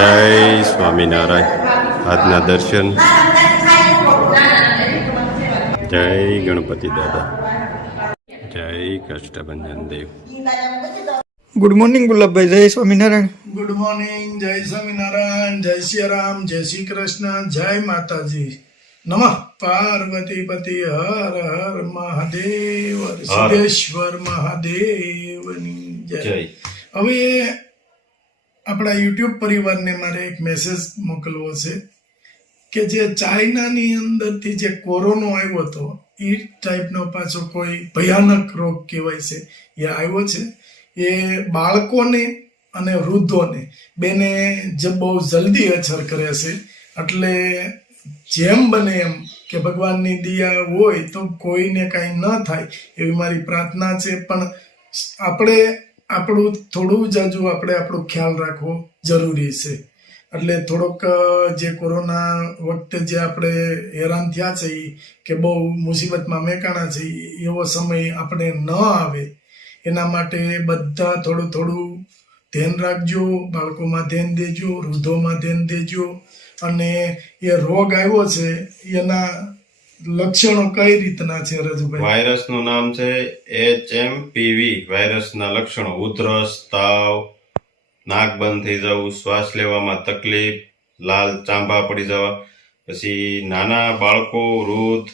જય સ્વામિનારાયણ. આજના દર્શન. જય ગણપતિ દાદા. જય કષ્ટભંજન દેવ. Good morning Gulabbhai. જય સ્વામિનારાયણ. Good morning. જય સ્વામિનારાયણ. જય શ્રી રામ. જય શ્રી કૃષ્ણ. જય માતાજી. નમઃ પાર્વતી પતિ. હર હર મહાદેવ. સિદ્ધેશ્વર મહાદેવની જય. હવે આપણા યુટ્યુબ પરિવારને મારે એક મેસેજ મોકલવો છે કે જે ચાઇનાની અંદરથી જે કોરોનો આવ્યો હતો એ ટાઈપનો પાછો કોઈ ભયાનક રોગ કહેવાય છે એ આવ્યો છે. એ બાળકોને અને વૃદ્ધોને બેને બહુ જલ્દી અસર કરે છે. એટલે જેમ બને એમ કે ભગવાનની દયા હોય તો કોઈને કાંઈ ન થાય એવી મારી પ્રાર્થના છે. પણ આપણે આપણું થોડું જાજુ આપણું ખ્યાલ રાખવો જરૂરી છે. એટલે થોડોક જે કોરોના વખતે જે આપણે હેરાન થયા છે કે બહુ મુસીબતમાં મેકાણા છે એવો સમય આપણે ન આવે એના માટે બધા થોડું ધ્યાન રાખજો. બાળકોમાં ધ્યાન દેજો, વૃદ્ધોમાં ધ્યાન દેજો. અને એ રોગ આવ્યો છે એના લક્ષણો કઈ રીતના છે રજુભાઈ? વાયરસનું નામ છે HMPV. વાયરસના લક્ષણો ઉધરસ, તાવ, નાક બંધ થઈ જવું, શ્વાસ લેવામાં તકલીફ, લાલ ચાંબા પડી જવા. પછી નાના બાળકો, વૃદ્ધ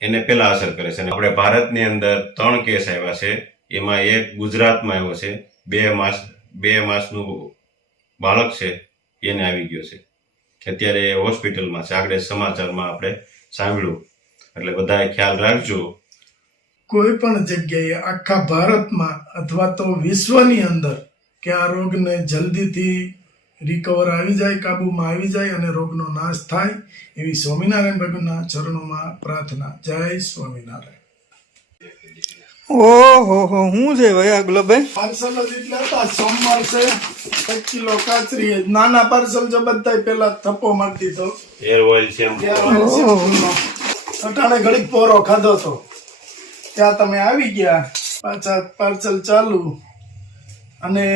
એને પેલા અસર કરે છે. આપણે ભારતની અંદર 3 કેસ આવ્યા છે. એમાં એક ગુજરાતમાં આવ્યો છે. 2 માસનું બાળક છે એને આવી ગયો છે. અત્યારે હોસ્પિટલમાં છે. આગળ સમાચારમાં આપણે સાંભળ્યું. એટલે બધાએ ખ્યાલ રાખજો. કોઈ પણ જગ્યાએ આખા ભારતમાં અથવા તો વિશ્વની અંદર કે આ રોગને જલ્દીથી રિકવર આવી જાય, કાબુમાં આવી જાય અને રોગનો નાશ થાય એવી સ્વામિનારાયણ ભગવાનના ચરણોમાં પ્રાર્થના. જય સ્વામિનારાયણ. ઓહો હો, શું છે ભાઈ આ ગુલાબભાઈ? પાર્સલ જ એટલે હતા. સોમવાર છે. 1 કિલો કાચરી. નાના પાર્સલ જો બધા પેલા થપ્પો મારી દીધો. હેર ઓઇલ છે. અટાણે ઘડીક પોરો ખાધો તો ત્યાં તમે આવી ગયા. પાછા પાર્સલ ચાલુ. અને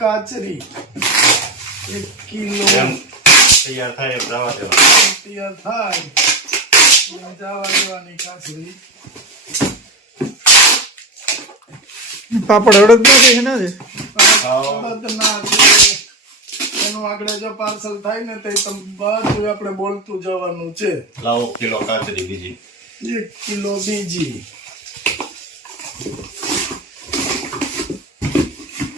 કાચરી 1 કિલો તૈયાર થાય જવા દેવાની કાચરી. પાપડ અડદના છે ના છે? અડદના છે. એનું આગળ જો પાર્સલ થાય ને તો બધું આપણે બોલતું જવાનું છે. લાવો કિલો કાચરી બીજી. 1 કિલો બીજી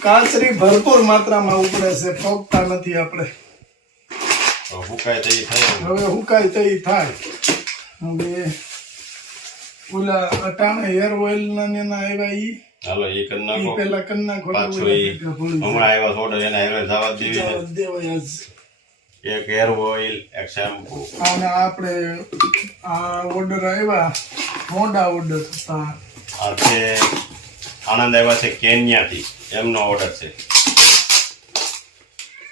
કાચરી ભરપૂર માત્રામાં ઉપડે છે. ફોગતા નથી આપણે. હુકાય તઈ થાય. હવે હુકાય તઈ થાય. હવે ઓલા અટાણે હેર ઓઇલ ના આવ્યા ઈ હાલો એ કરી નાખો. પેલા કરી નાખો. પાછો હમણાં આવ્યા ઓર્ડર એને હેર જવા દેવી. એક હેર ઓઇલ, એક શેમ્પુ. અને આપણે આ ઓર્ડર આવ્યા મોડા ઓર્ડર હતા. આ છે આનંદ આવ્યા છે કેન્યાથી. એમનો ઓર્ડર છે.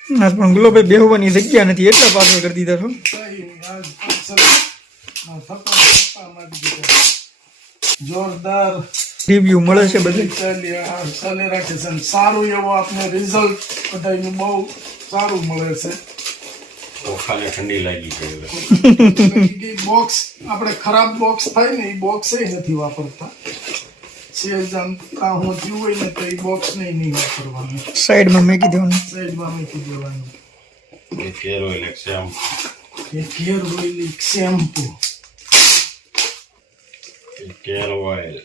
ના પણ ગુલાબભાઈ બેહવાની જગ્યા નથી એટલે પાર્સલ કરી દીધા છો. જોરદાર રિવ્યુ મળે છે બધે. ચાલી રાખે છે. સારું એવો આપણે રિઝલ્ટ બધાનું બહુ સારું મળે છે. ખાલી ઠંડી લાગી છે. બોક્સ આપણે ખરાબ બોક્સ થાય ને એ બોક્સ નથી વાપરતા. સેજામ કાહું થયું હોય ને તો એ બોક્સ નહીં વાપરવાનું. સાઈડમાં મેકી દેવાનું. સાઈડમાં મૂકી દેવાનું. એક હેર ઓઇલ, એક શેમ્પુ. એક હેર ઓઇલ, એક શેમ્પુ. એક હેર ઓઇલ,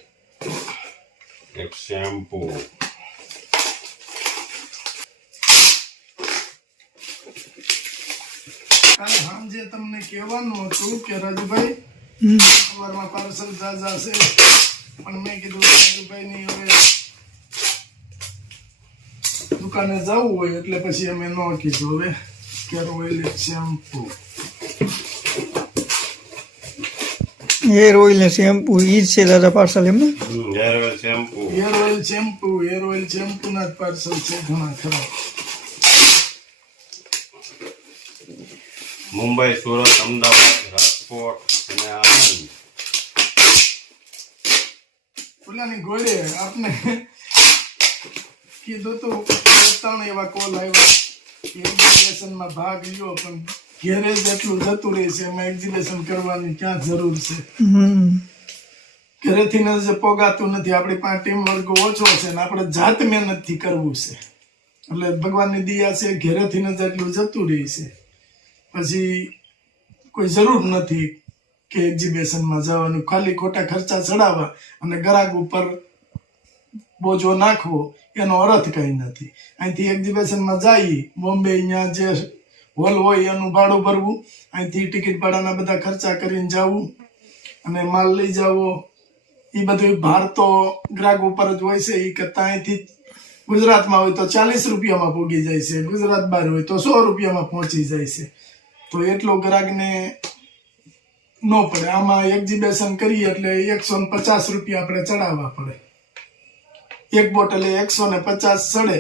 એક શેમ્પુ. કાલે સાંજે તમને કહેવાનું હતું કે રાજુભાઈ સવારમાં પાર્સલ જાજા છે. પણ મેં કીધું રાજુભાઈ ની હવે દુકાને જવું હોય એટલે પછી અમે ન કીધું. હવે હેર ઓઇલ, એક શેમ્પુ. હેર ઓઇલ ને શેમ્પુ ઈ જ છે દાદા પાર્સલ એમને? Hair oil, shampoo. Hair oil, shampoo. Hair oil, shampoo ના જ પાર્સલ છે ઘણા ખરા. મુંબઈ, સુરત, અમદાવાદ, રાજકોટ અને આણંદ. ઓલાની ગોળે આપણે કીધું તું 3 એવા કોલ આવ્યા એક્ઝિબિશનમાં ભાગ લ્યો પણ ઘેરે જ એટલું જતું રહે છે એમાં એક્ઝિબિશન કરવાની ક્યાં જરૂર છે ઘરેથી ને જે પોગાતું નથી આપણી પાસે ટીમ વર્ગ ઓછો છે ને આપણે જાત મહેનતથી કરવું છે એટલે ભગવાનની દયા છે ઘેરેથી ને જ એટલું જતું રહે છે પછી કોઈ જરૂર નથી કે એક્ઝિબિશનમાં જવાનું ખાલી ખોટા ખર્ચા ચડાવવા અને ગ્રાહક ઉપર બોજો નાખવો એનો અર્થ કઈ નથી અહીંથી એક્ઝિબિશનમાં જઈએ બોમ્બે અહીંયા જે હોલ હોય એનું ભાડું ભરવું અહીંથી ટિકિટ ભાડાના બધા ખર્ચા કરીને જવું અને માલ લઈ જવો એ બધું ભાર તો ગ્રાહક ઉપર જ હોય છે એ કરતા અહીંથી ગુજરાતમાં હોય તો 40 રૂપિયામાં પહોંચી જાય છે ગુજરાત બહાર હોય તો 100 રૂપિયામાં પહોંચી જાય છે તો એટલો ગ્રાહકને ન પડે આમાં એક્ઝિબિશન કરીએ એટલે 150 રૂપિયા આપણે ચડાવવા પડે એક બોટલે 150 ચડે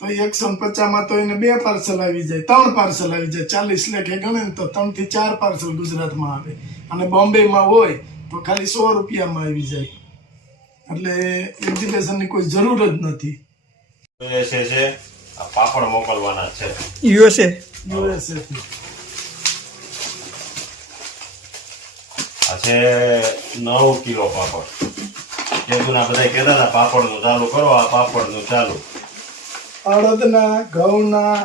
તો 150 માં તો એને 2 પાર્સલ આવી જાય 3 પાર્સલ આવી જાય 40 લેખે ગણે તો 3 થી 4 પાર્સલ ગુજરાતમાં આવે અને બોમ્બેમાં હોય તો ખાલી 100 રૂપિયામાં આવી જાય એટલે એક્ઝિબિશનની કોઈ જરૂર જ નથી USA છે આ પાપડ મોકલવાના છે યુએસએ થી આ છે 9 કિલો પાપડ જેતુના બધા કહેતા હતા પાપડનું ચાલુ કરો આ પાપડનું ચાલુ અડદના ઘઉંના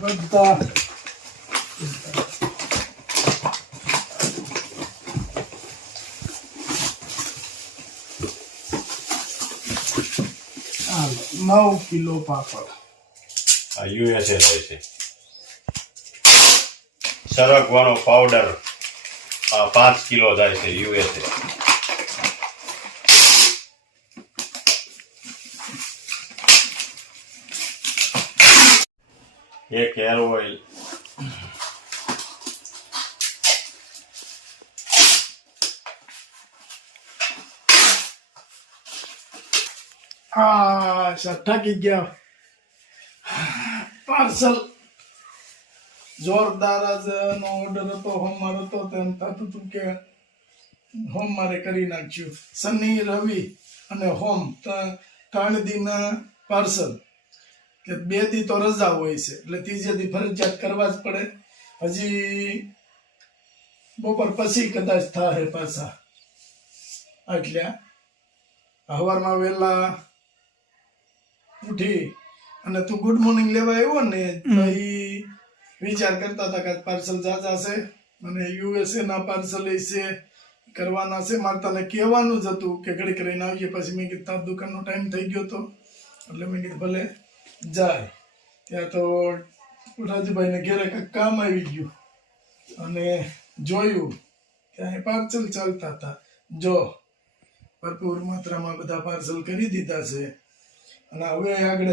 બધા હાલો, 9 કિલો પાપડ આ USA હોય છે સરગવાનો પાવડર 5 કિલો જાય છે USA એક હેર ઓઇલ ઠાકી ગયા પાર્સલ જોરદાર જ નો ઓર્ડર હતો હોમવાર હતો તેમ થતું હતું કે હોમવારે કરી નાખ્યું શનિ રવિ અને હોમ 3 દિનના પાર્સલ કે 2 દી તો રજા હોય છે એટલે 3 દી ફરજિયાત કરવા જ પડે હજી બપોર પછી કદાચ થાય પાછા એટલે સવારમાં વહેલા ઉઠી અને તું ગુડ મોર્નિંગ લેવા આવ્યો ને તો ઈ વિચાર કરતા હતા કે પાર્સલ જાજા છે અને યુએસએ ના પાર્સલ છે કરવાના છે મારે તને કહેવાનું જ હતું કે ઘડી કરીને આવીએ પછી મેં કીધું તાર દુકાનનો ટાઈમ થઈ ગયો હતો એટલે મેં કીધું ભલે જાય ત્યાં તો રાજુભાઈને ઘેરે કંઈક કામ આવી ગયું અને જોયું ત્યાં પાર્સલ ચાલતા હતા જો ભરપૂર માત્રામાં બધા પાર્સલ કરી દીધા છે અને હવે આગળ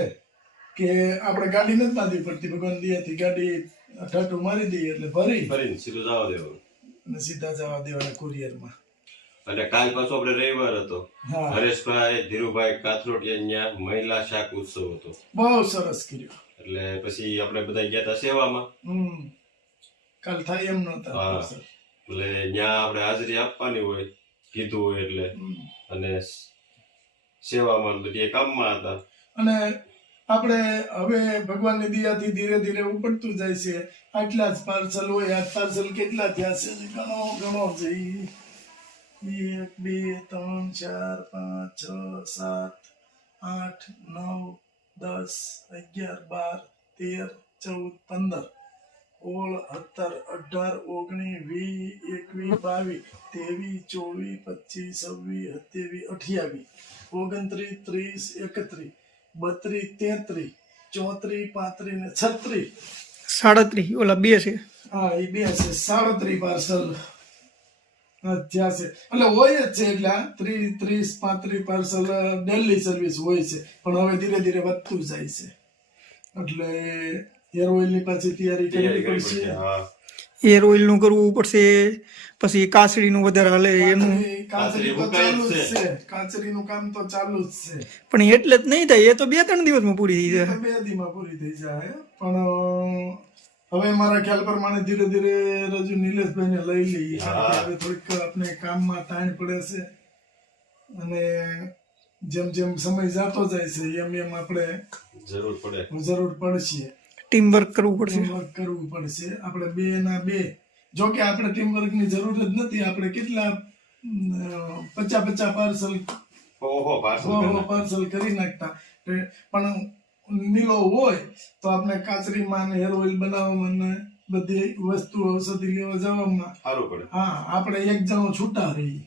કે આપણે ગાડી નથી બાંધવી પડતી ભગવાન દયાથી ગાડી ઠાઠું મારી દઈએ એટલે ભરીને સીધું જવા દેવાનું અને સીધા જવા દેવાના કુરિયરમાં અને કાલ પાછો આપણે રવિવાર હતો હરેશભાઈ ધીરુભાઈ કાથરોડિયા મહિલા શાક ઉત્સવ હતો બહુ સરસ કર્યો એટલે પછી આપણે બધા ગયા હતા સેવામાં કાલ થાય એમ નહોતા એટલે ત્યાં આપણે હાજરી આપવાની હોય કીધું હોય એટલે અને સેવામાં બધી કામમાં હતા અને આપણે હવે ભગવાનની દયાથી ધીરે ધીરે ઉપડતું જાય છે આટલા જ પાર્સલ હોય આ પાર્સલ કેટલા થયા છે ઘણો છે 1 2 3 4 5 6 7 8 9 10 11 12 13 14 15 16 17 18 19 20 21 22 23 24 35 36 ઓલા 2 છે હા એ 2 છે 37 પાર્સલ થયા છે એટલે હોય જ છે એટલે 30 35 પાર્સલ ડેલી સર્વિસ હોય છે પણ હવે ધીરે ધીરે વધતું જાય છે એટલે હેર ઓઇલ ની પાછી તૈયારી કરવી પડશે હેર ઓઇલ નું કરવું પડશે પછી કાચરી નું વધારે હાલે એનું કાચરી તો ચાલુ જ છે કાચરી નું કામ તો ચાલુ જ છે પણ એટલે જ નહીં થાય એ તો 2-3 દિવસમાં પૂરી થઈ જાય 2 દીમાં પૂરી થઈ જાય પણ હવે મારા ખ્યાલ પ્રમાણે ધીરે ધીરે રજુ નિલેશભાઈ ને લઈ લઈએ હવે થોડીક આપણે કામમાં તાણ પડે છે અને જેમ જેમ સમય જતો જાય છે એમ એમ આપણે જરૂર પડે. જરૂર પડશે, ટીમ વર્ક કરવું પડશે. ટીમવર્ક કરવું પડશે. આપણે બે ના બે, જો કે આપણે ટીમવર્ક ની જરૂર જ નથી. આપણે કેટલા 50 પાર્સલ ઓહો, પાછું પાર્સલ કરી નાખતા. પણ નીલો હોય તો આપણે કાચરીમાં ને હેર ઓઇલ બનાવવામાં ને બધી વસ્તુ ઔષધિ લેવા જવામાં સારું પડે. હા આપણે એક જણો છૂટા રહી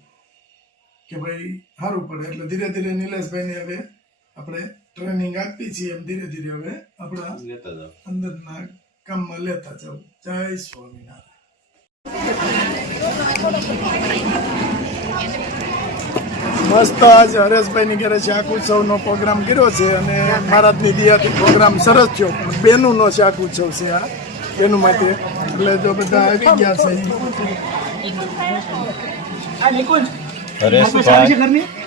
કે ભાઈ સારું પડે. એટલે ધીરે ધીરે નિલેશભાઈ ને હવે આપણે ટ્રેનિંગ આપી છીએ, એમ ધીરે ધીરે હવે આપણા લેતા જાઓ. અંદરના કામમાં લેતા જવું. જય સ્વામિનારાયણ. મસ્ત આજે હરેશભાઈની ઘરે શાક ઉત્સવનો પ્રોગ્રામ કર્યો છે અને મહારાજની દયાથી પ્રોગ્રામ સરસ થયો. પણ બેનુંનો શાક ઉત્સવ છે આ, બેનું માટે. એટલે જો બધા આવી ગયા છે.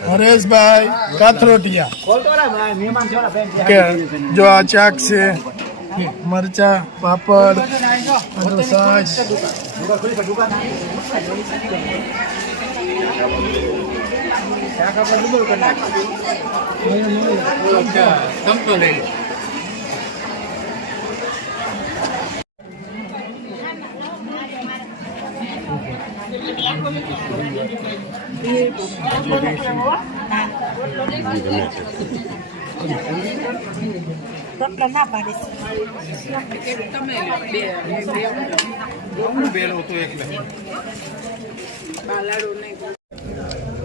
હરેશભાઈ કાથરોટિયા કે જો આ ચાક છે, મરચા, પાપડ, છાશ. રોટલો ના પાડે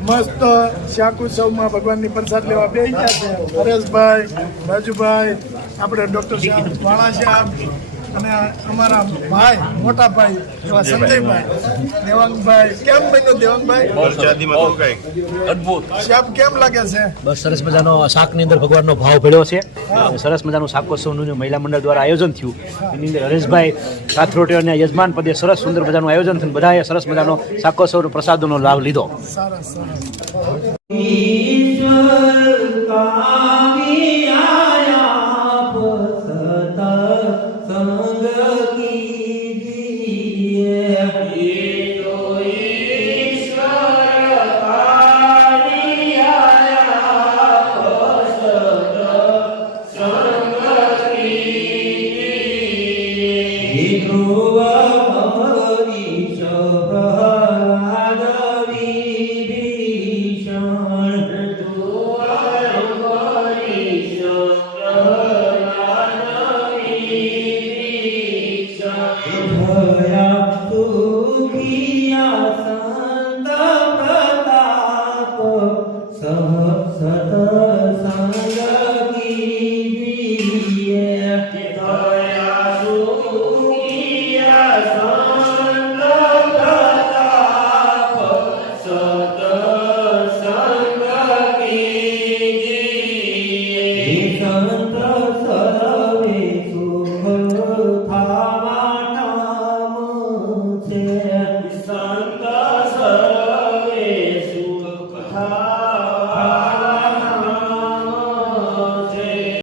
મસ્ત શાક ઉત્સવમાં ભગવાનની પ્રસાદ લેવા બેસી ગયા છે હરેશભાઈ, રાજુભાઈ, આપણે ડોક્ટર સાહેબ વાળા સાહેબ અને અમારા ભાઈ, મોટા ભાઈ એવા સંજયભાઈ, દેવાંગભાઈ. કેમ બન્યું દેવાંગભાઈ? સાહેબ કેમ લાગે છે? બસ સરસ મજાનો શાકની અંદર ભગવાનનો ભાવ ભળ્યો છે. સરસ મજાનું શાકોત્સવનું જે મહિલા મંડળ દ્વારા આયોજન થયું એની અંદર હરેશભાઈ કાથરોટિયાના યજમાન પદે સરસ સુંદર મજાનું આયોજન થયું. બધાએ સરસ મજાનો શાકોત્સવ પ્રસાદનો લાભ લીધો. સરસ સરસ.